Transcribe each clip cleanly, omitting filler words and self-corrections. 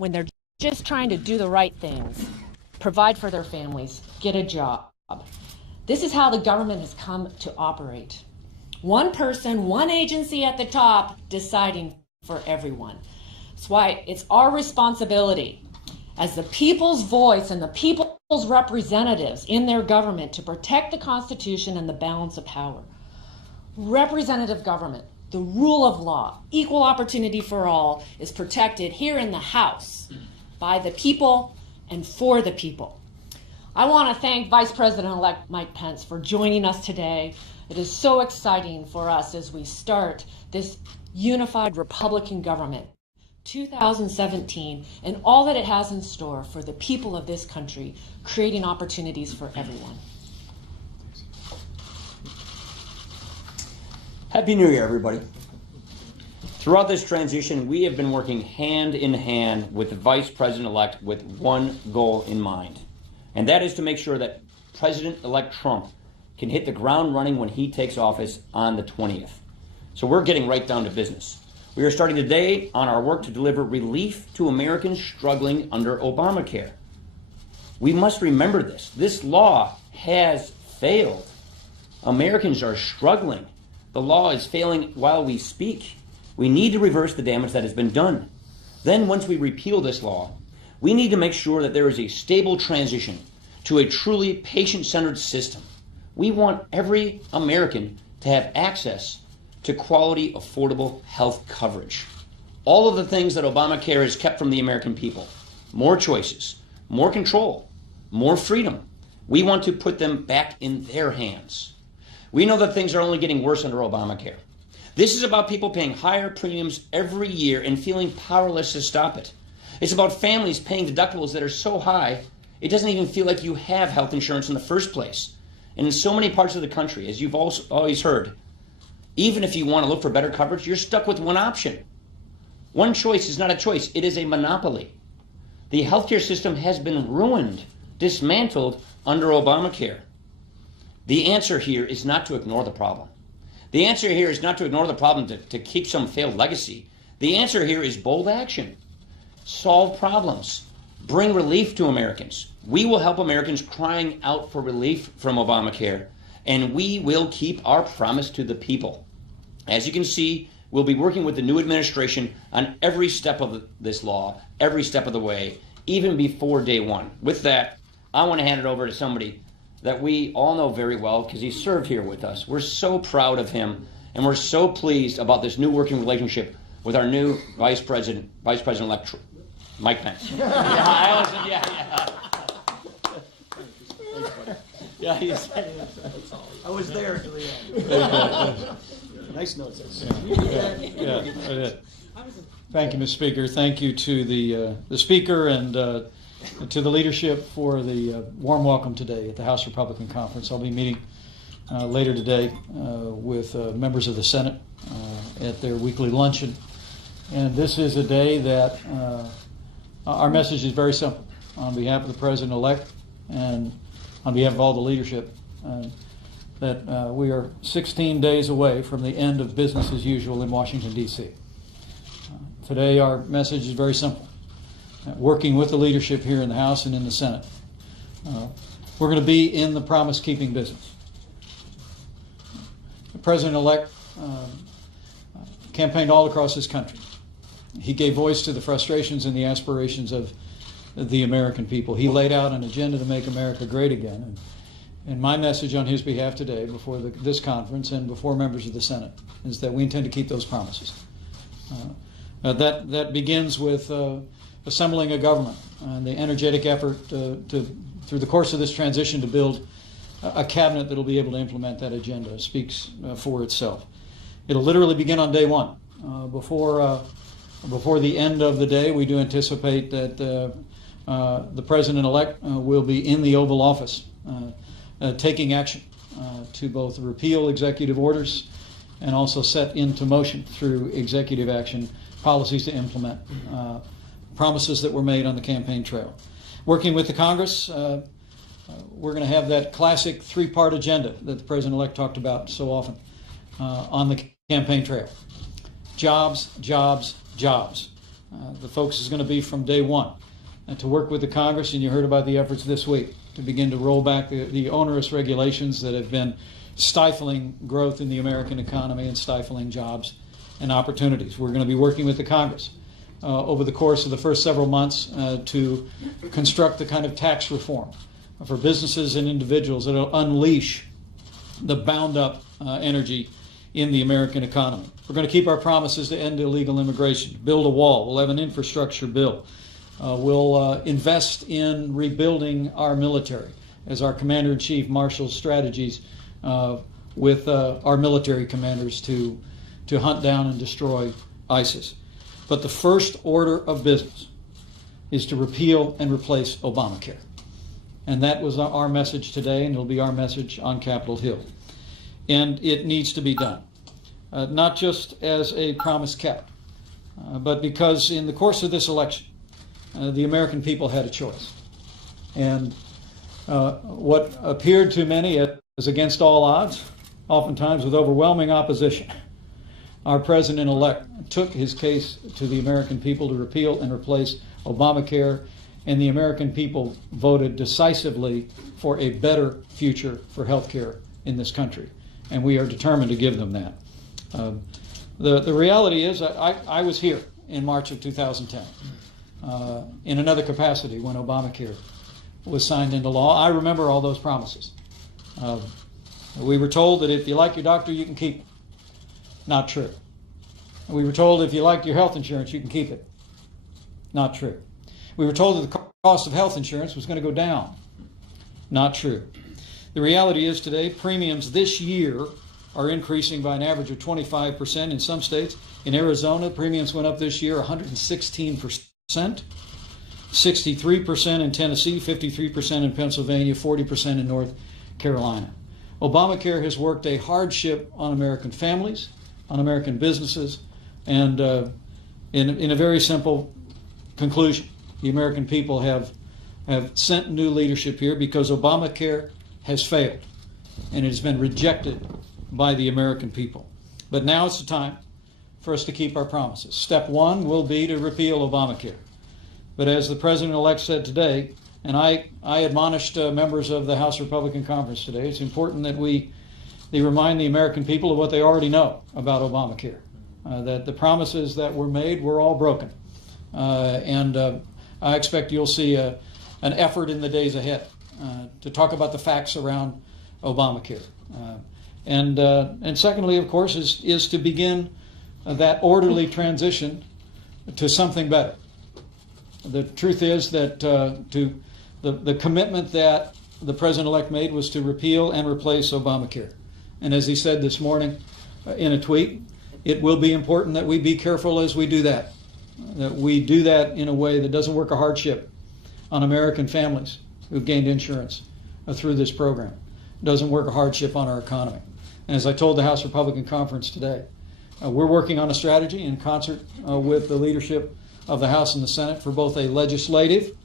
when they're just trying to do the right things, provide for their families, get a job. This is how the government has come to operate. One person, one agency at the top deciding for everyone. That's why it's our responsibility as the people's voice and the people's representatives in their government to protect the Constitution and the balance of power. Representative government, the rule of law, equal opportunity for all is protected here in the House by the people and for the people. I want to thank Vice President-elect Mike Pence for joining us today. It is so exciting for us as we start this unified Republican government, 2017, and all that it has in store for the people of this country, creating opportunities for everyone. Happy New Year, everybody. Throughout this transition, we have been working hand in hand with the Vice President-elect with one goal in mind, and that is to make sure that President-elect Trump can hit the ground running when he takes office on the 20th. So we're getting right down to business. We are starting today on our work to deliver relief to Americans struggling under Obamacare. We must remember this. This law has failed. Americans are struggling. The law is failing while we speak. We need to reverse the damage that has been done. Then, once we repeal this law, we need to make sure that there is a stable transition to a truly patient-centered system. We want every American to have access to quality, affordable health coverage. All of the things that Obamacare has kept from the American people, more choices, more control, more freedom, we want to put them back in their hands. We know that things are only getting worse under Obamacare. This is about people paying higher premiums every year and feeling powerless to stop it. It's about families paying deductibles that are so high, it doesn't even feel like you have health insurance in the first place. And in so many parts of the country, as you've always heard, even if you want to look for better coverage, you're stuck with one option. One choice is not a choice, it is a monopoly. The healthcare system has been ruined, dismantled under Obamacare. The answer here is not to ignore the problem. The answer here is not to ignore the problem to keep some failed legacy. The answer here is bold action. Solve problems. Bring relief to Americans. We will help Americans crying out for relief from Obamacare, and we will keep our promise to the people. As you can see, we'll be working with the new administration on every step of this law, every step of the way, even before day one. With that, I want to hand it over to somebody that we all know very well because he served here with us. We're so proud of him, and we're so pleased about this new working relationship with our new Vice President-elect Mike Pence. I was there to the end. Nice notes. Thank you, Mr. Speaker. Thank you to the Speaker and to the leadership for the warm welcome today at the House Republican Conference. I'll be meeting later today with members of the Senate at their weekly luncheon. And this is a day that our message is very simple. On behalf of the President-elect and on behalf of all the leadership, that we are 16 days away from the end of business as usual in Washington, D.C. Today our message is very simple. Working with the leadership here in the House and in the Senate, we're going to be in the promise-keeping business. The President-elect campaigned all across this country. He gave voice to the frustrations and the aspirations of the American people. He laid out an agenda to make America great again. And my message on his behalf today before this conference and before members of the Senate is that we intend to keep those promises. That begins with assembling a government and the energetic effort through the course of this transition to build a cabinet that will be able to implement that agenda. It speaks for itself. It'll literally begin on day one. Before the end of the day, we do anticipate that the President-elect will be in the Oval Office taking action to both repeal executive orders and also set into motion through executive action policies to implement promises that were made on the campaign trail. Working with the Congress, we're going to have that classic three-part agenda that the President-elect talked about so often on the campaign trail. Jobs, jobs, jobs. The focus is going to be from day one to work with the Congress, and you heard about the efforts this week to begin to roll back the onerous regulations that have been stifling growth in the American economy and stifling jobs and opportunities. We're going to be working with the Congress over the course of the first several months to construct the kind of tax reform for businesses and individuals that will unleash the bound-up energy in the American economy. We're going to keep our promises to end illegal immigration, build a wall. We'll have an infrastructure bill. We'll invest in rebuilding our military as our Commander-in-Chief marshals strategies with our military commanders to hunt down and destroy ISIS. But the first order of business is to repeal and replace Obamacare. And that was our message today, and it'll be our message on Capitol Hill. And it needs to be done, not just as a promise kept, but because in the course of this election, the American people had a choice. And what appeared to many as against all odds, oftentimes with overwhelming opposition, our president-elect took his case to the American people to repeal and replace Obamacare, and the American people voted decisively for a better future for health care in this country. And we are determined to give them that. The reality is, I was here in March of 2010 in another capacity when Obamacare was signed into law. I remember all those promises. We were told that if you like your doctor, you can keep it. Not true. We were told if you like your health insurance, you can keep it. Not true. We were told that the cost of health insurance was going to go down. Not true. The reality is today, premiums this year are increasing by an average of 25% in some states. In Arizona, premiums went up this year 116%, 63% in Tennessee, 53% in Pennsylvania, 40% in North Carolina. Obamacare has worked a hardship on American families, on American businesses, and in a very simple conclusion, the American people have sent new leadership here because Obamacare has failed, and it has been rejected by the American people. But now it's the time for us to keep our promises. Step one will be to repeal Obamacare. But as the President-elect said today, and I admonished members of the House Republican Conference today, it's important that they remind the American people of what they already know about Obamacare, that the promises that were made were all broken. And I expect you'll see an effort in the days ahead to talk about the facts around Obamacare. And secondly, of course, is to begin that orderly transition to something better. The truth is that the commitment that the President-elect made was to repeal and replace Obamacare. And as he said this morning in a tweet, it will be important that we be careful as we do that we do that in a way that doesn't work a hardship on American families who've gained insurance through this program. It doesn't work a hardship on our economy. And as I told the House Republican Conference today, we're working on a strategy in concert with the leadership of the House and the Senate for both a legislative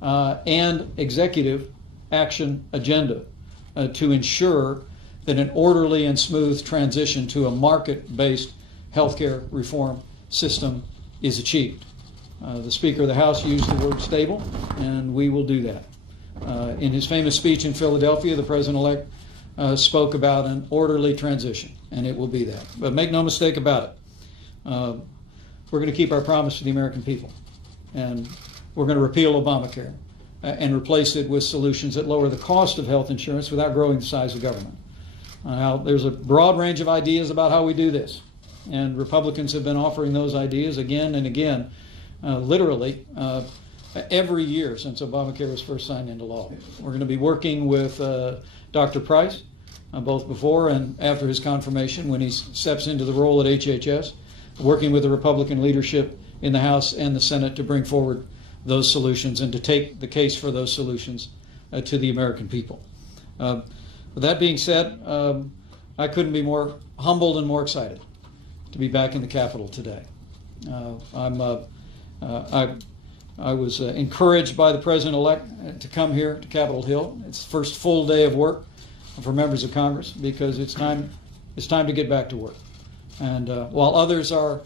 and executive action agenda to ensure that an orderly and smooth transition to a market-based healthcare reform system is achieved. The Speaker of the House used the word stable, and we will do that. In his famous speech in Philadelphia, the President-elect spoke about an orderly transition, and it will be that. But make no mistake about it. We're going to keep our promise to the American people, and we're going to repeal Obamacare and replace it with solutions that lower the cost of health insurance without growing the size of government. Now, there's a broad range of ideas about how we do this, and Republicans have been offering those ideas again and again, literally every year since Obamacare was first signed into law. We're going to be working with Dr. Price, both before and after his confirmation when he steps into the role at HHS, working with the Republican leadership in the House and the Senate to bring forward those solutions and to take the case for those solutions to the American people. With that being said, I couldn't be more humbled and more excited to be back in the Capitol today. I was encouraged by the President-elect to come here to Capitol Hill. It's the first full day of work for members of Congress because it's time to get back to work. And while others are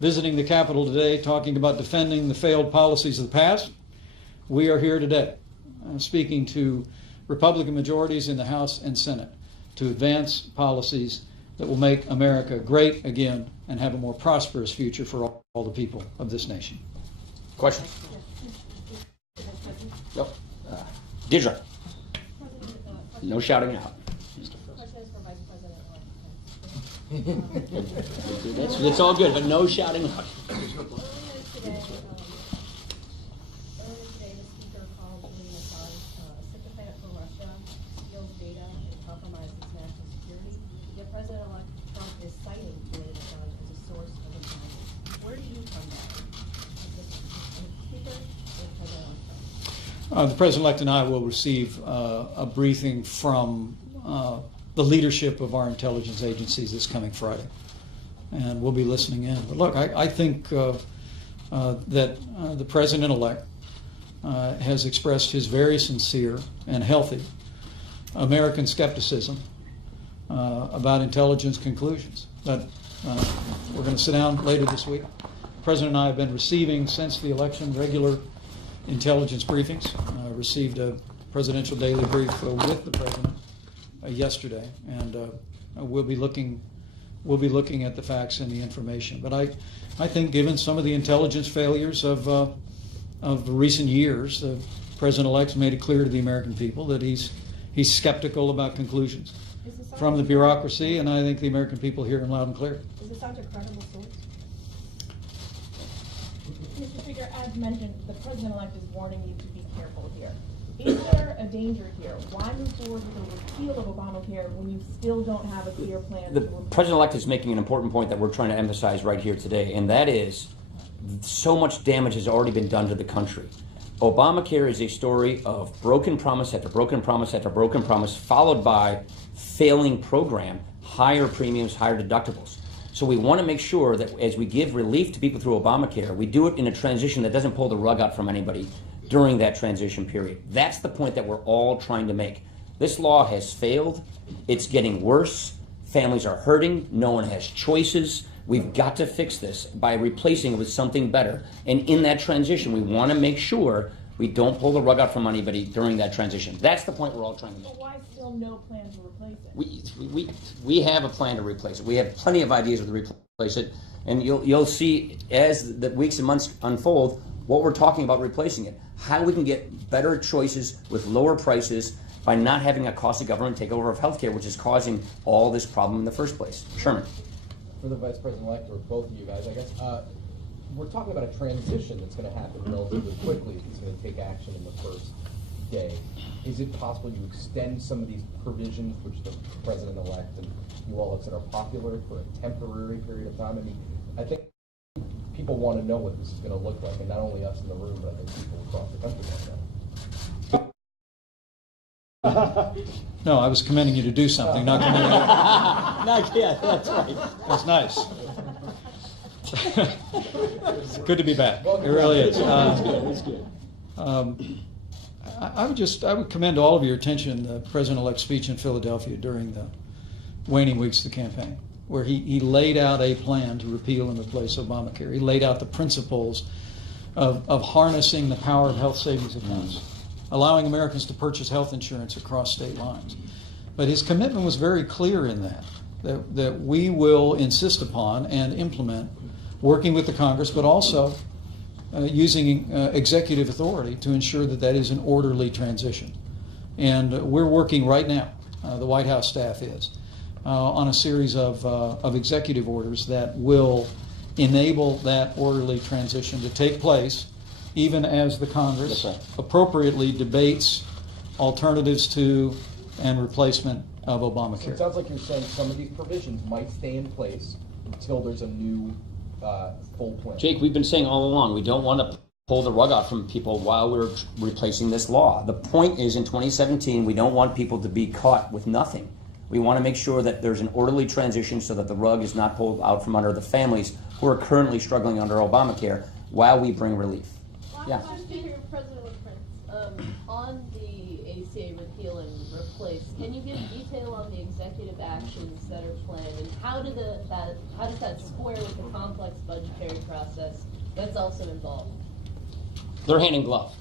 visiting the Capitol today, talking about defending the failed policies of the past. We are here today speaking to Republican majorities in the House and Senate to advance policies that will make America great again and have a more prosperous future for all the people of this nation. Questions? No. Deirdre. No shouting out. That's all good, but no shouting out. The President-elect and I will receive a briefing from the leadership of our intelligence agencies this coming Friday, and we'll be listening in. But look, I think that the President-elect has expressed his very sincere and healthy American skepticism about intelligence conclusions. But we're going to sit down later this week. The President and I have been receiving, since the election, regular intelligence briefings. Received a presidential daily brief with the President yesterday, and we'll be looking at the facts and the information. But I think, given some of the intelligence failures of the recent years, the President-elect's made it clear to the American people that he's skeptical about conclusions from the bureaucracy, and I think the American people hear him loud and clear. Is this such a credible source? Mr. Speaker, as mentioned, the President-elect is warning you to be careful here. Is there a danger here? Why move forward with a repeal of Obamacare when you still don't have a clear plan? The President-elect is making an important point that we're trying to emphasize right here today, and that is so much damage has already been done to the country. Obamacare is a story of broken promise after broken promise after broken promise, followed by failing program, higher premiums, higher deductibles. So we want to make sure that as we give relief to people through Obamacare, we do it in a transition that doesn't pull the rug out from anybody during that transition period. That's the point that we're all trying to make. This law has failed. It's getting worse. Families are hurting. No one has choices. We've got to fix this by replacing it with something better. And in that transition, we want to make sure we don't pull the rug out from anybody during that transition. That's the point we're all trying to make. But why still no plan to replace it? We have a plan to replace it. We have plenty of ideas to replace it, and you'll see as the weeks and months unfold what we're talking about replacing it. How we can get better choices with lower prices by not having a cost of government takeover of healthcare, which is causing all this problem in the first place. Sherman. For the Vice President-elect, or both of you guys, I guess, we're talking about a transition that's going to happen relatively quickly. It's going to take action in the first day. Is it possible you extend some of these provisions, which the President-elect and you all have said are popular, for a temporary period of time? I mean, I think people want to know what this is going to look like, and not only us in the room, but I think people across the country want to know. No, I was commending you to do something, not commending you. Not yet, that's right. That's nice. It's good to be back. It really is. It's good. I would commend all of your attention the President-elect's speech in Philadelphia during the waning weeks of the campaign, where he laid out a plan to repeal and replace Obamacare. He laid out the principles of harnessing the power of health savings accounts, allowing Americans to purchase health insurance across state lines. But his commitment was very clear in that we will insist upon and implement, working with the Congress, but also using executive authority to ensure that is an orderly transition. And we're working right now, the White House staff is, on a series of executive orders that will enable that orderly transition to take place, even as the Congress appropriately debates alternatives to and replacement of Obamacare. So it sounds like you're saying some of these provisions might stay in place until there's a new full plan. Jake, we've been saying all along, we don't want to pull the rug out from people while we're replacing this law. The point is, in 2017, we don't want people to be caught with nothing. We want to make sure that there's an orderly transition so that the rug is not pulled out from under the families who are currently struggling under Obamacare while we bring relief. Last Speaker, President Pence, On the ACA repeal and replace, can you give detail on the executive actions that are planned, and how does that square with the complex budgetary process that's also involved? They're hand in glove.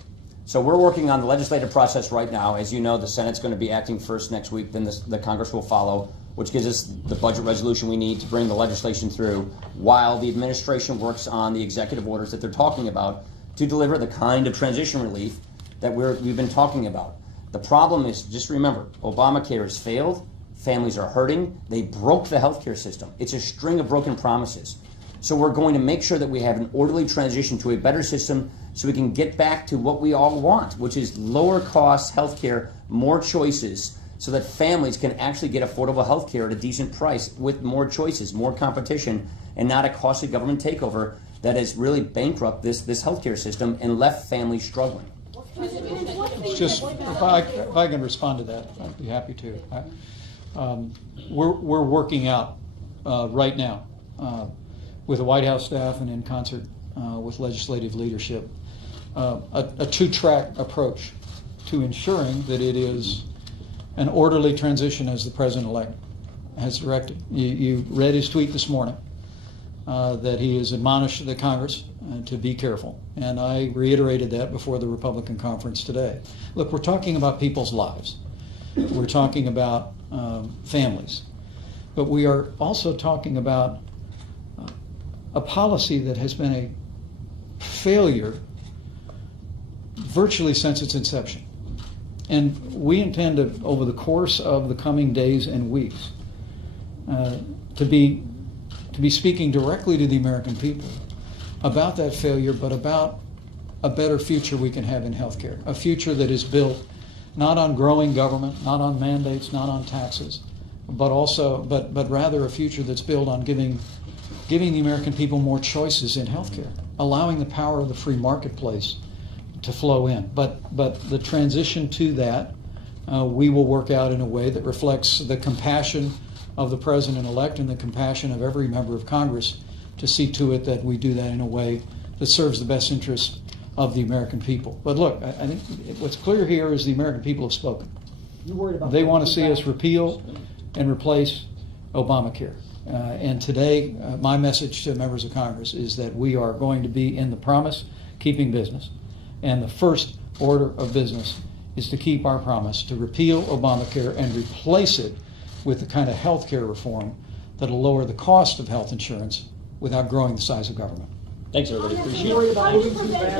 So we're working on the legislative process right now. As you know, the Senate's going to be acting first next week, then the Congress will follow, which gives us the budget resolution we need to bring the legislation through, while the administration works on the executive orders that they're talking about to deliver the kind of transition relief that we've been talking about. The problem is, just remember, Obamacare has failed, families are hurting, they broke the healthcare system. It's a string of broken promises. So we're going to make sure that we have an orderly transition to a better system so we can get back to what we all want, which is lower cost healthcare, more choices, so that families can actually get affordable healthcare at a decent price with more choices, more competition, and not a costly government takeover that has really bankrupt this healthcare system and left families struggling. Just if I can respond to that, I'd be happy to. We're working out right now with the White House staff and in concert with legislative leadership a two-track approach to ensuring that it is an orderly transition as the President-elect has directed. You read his tweet this morning that he has admonished the Congress to be careful, and I reiterated that before the Republican conference today. Look, we're talking about people's lives. We're talking about families, but we are also talking about a policy that has been a failure virtually since its inception. And we intend to, over the course of the coming days and weeks, to be speaking directly to the American people about that failure, but about a better future we can have in healthcare. A future that is built not on growing government, not on mandates, not on taxes, but rather a future that's built on giving the American people more choices in healthcare, allowing the power of the free marketplace to flow in. But the transition to that, we will work out in a way that reflects the compassion of the President-elect and the compassion of every member of Congress to see to it that we do that in a way that serves the best interest of the American people. But look, I think what's clear here is the American people have spoken. They want to see us repeal and replace Obamacare. And today, my message to members of Congress is that we are going to be in the promise, keeping business. And the first order of business is to keep our promise to repeal Obamacare and replace it with the kind of health care reform that will lower the cost of health insurance without growing the size of government. Thanks, everybody. Appreciate it. How do you prevent